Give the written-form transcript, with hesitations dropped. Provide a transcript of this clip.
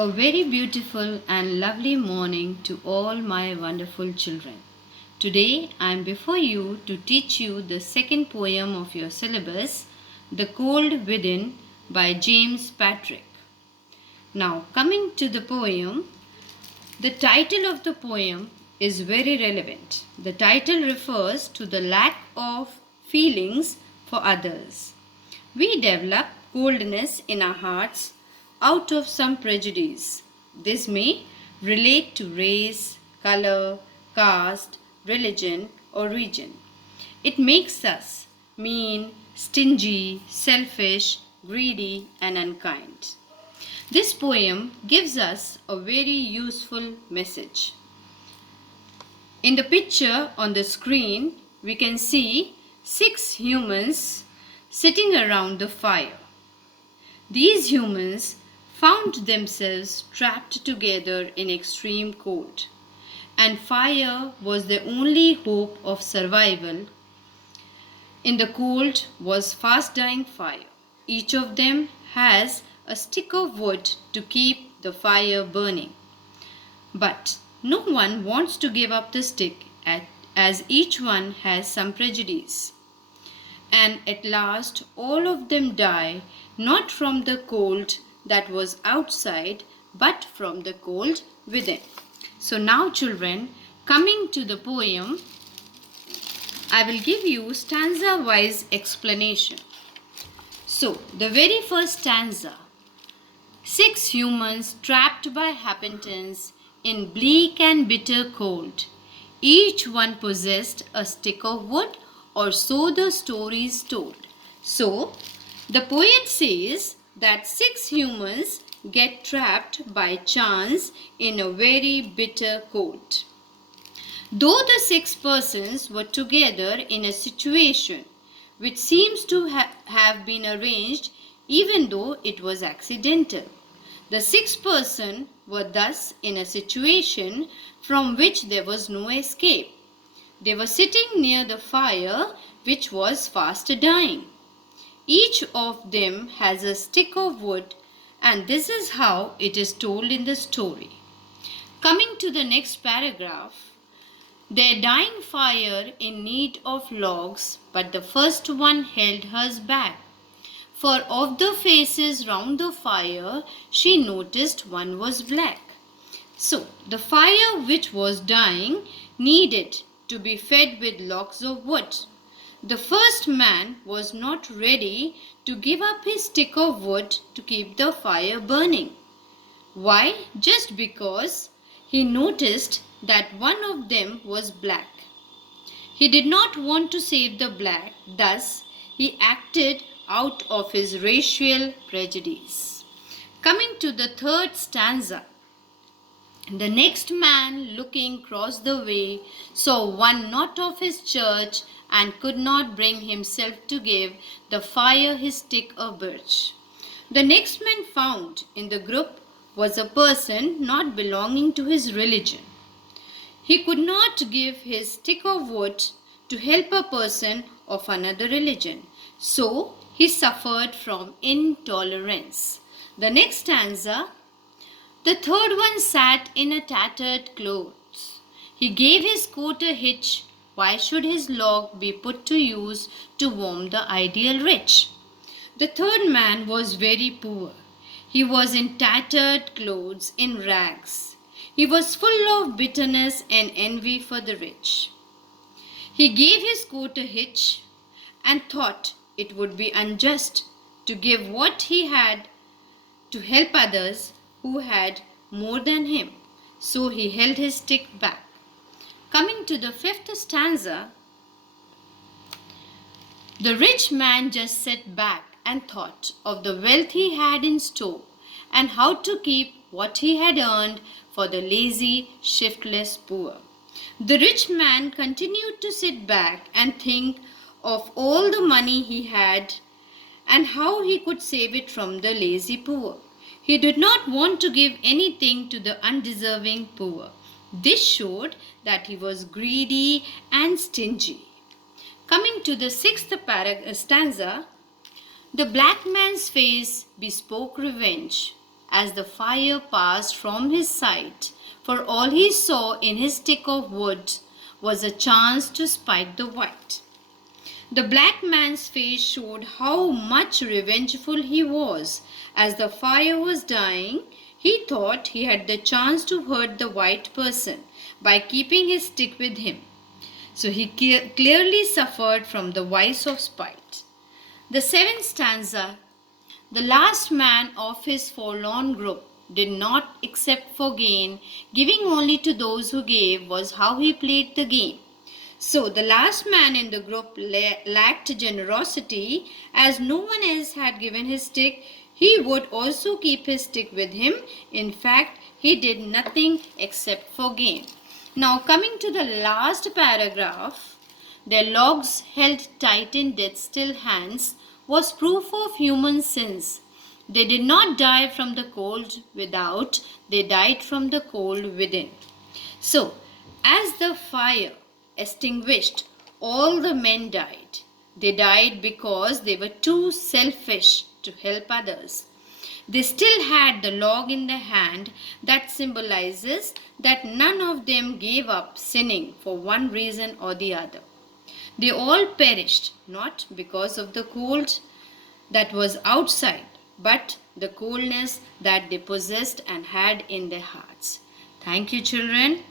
A very beautiful and lovely morning to all my wonderful children. Today I am before you to teach you the second poem of your syllabus, The Cold Within by James Patrick. Now, coming to the poem, the title of the poem is very relevant. The title refers to the lack of feelings for others. We develop coldness in our hearts out of some prejudice. This may relate to race, color, caste, religion, or region. It makes us mean, stingy, selfish, greedy, and unkind. This poem gives us a very useful message. In the picture on the screen, we can see 6 humans sitting around the fire. These humans found themselves trapped together in extreme cold, and fire was the only hope of survival. In the cold was fast dying fire. Each of them has a stick of wood to keep the fire burning. But no one wants to give up the stick as each one has some prejudice. And at last all of them die, not from the cold that was outside, but from the cold within. So now children, coming to the poem, I will give you stanza-wise explanation. So, the very first stanza. 6 humans trapped by habitants in bleak and bitter cold. Each one possessed a stick of wood, or so the story is told. So, the poet says that 6 humans get trapped by chance in a very bitter cold. Though the 6 persons were together in a situation which seems to have been arranged, even though it was accidental. The 6 persons were thus in a situation from which there was no escape. They were sitting near the fire which was fast dying. Each of them has a stick of wood, and this is how it is told in the story. Coming to the next paragraph, their dying fire in need of logs, but the first one held hers back. For of the faces round the fire, she noticed one was black. So, the fire which was dying needed to be fed with logs of wood. The first man was not ready to give up his stick of wood to keep the fire burning. Why? Just because he noticed that one of them was black. He did not want to save the black, thus he acted out of his racial prejudice. Coming to the third stanza. The next man looking across the way saw one not of his church and could not bring himself to give the fire his stick of birch. The next man found in the group was a person not belonging to his religion. He could not give his stick of wood to help a person of another religion, so he suffered from intolerance. The next stanza. The third one sat in a tattered clothes. He gave his coat a hitch. Why should his log be put to use to warm the ideal rich? The third man was very poor. He was in tattered clothes, in rags. He was full of bitterness and envy for the rich. He gave his coat a hitch and thought it would be unjust to give what he had to help others who had more than him. So he held his stick back. Coming to the fifth stanza, the rich man just sat back and thought of the wealth he had in store and how to keep what he had earned for the lazy, shiftless poor. The rich man continued to sit back and think of all the money he had and how he could save it from the lazy poor. He did not want to give anything to the undeserving poor. This showed that he was greedy and stingy. Coming to the sixth stanza, the black man's face bespoke revenge. as the fire passed from his sight, for all he saw in his stick of wood was a chance to spite the white. The black man's face showed how much revengeful he was. As the fire was dying, he thought he had the chance to hurt the white person by keeping his stick with him. So he clearly suffered from the vice of spite. The seventh stanza: the last man of his forlorn group did not accept for gain, giving only to those who gave, was how he played the game. So the last man in the group lacked generosity. As no one else had given his stick, he would also keep his stick with him. In fact, he did nothing except for gain. Now coming to the last paragraph, their logs held tight in death's still hands was proof of human sins. They did not die from the cold without, they died from the cold within. So, as the fire extinguished, all the men died. They died because they were too selfish to help others. They still had the log in their hand. That symbolizes that none of them gave up sinning for one reason or the other. They all perished, not because of the cold that was outside, but the coldness that they possessed and had in their hearts. Thank you, children.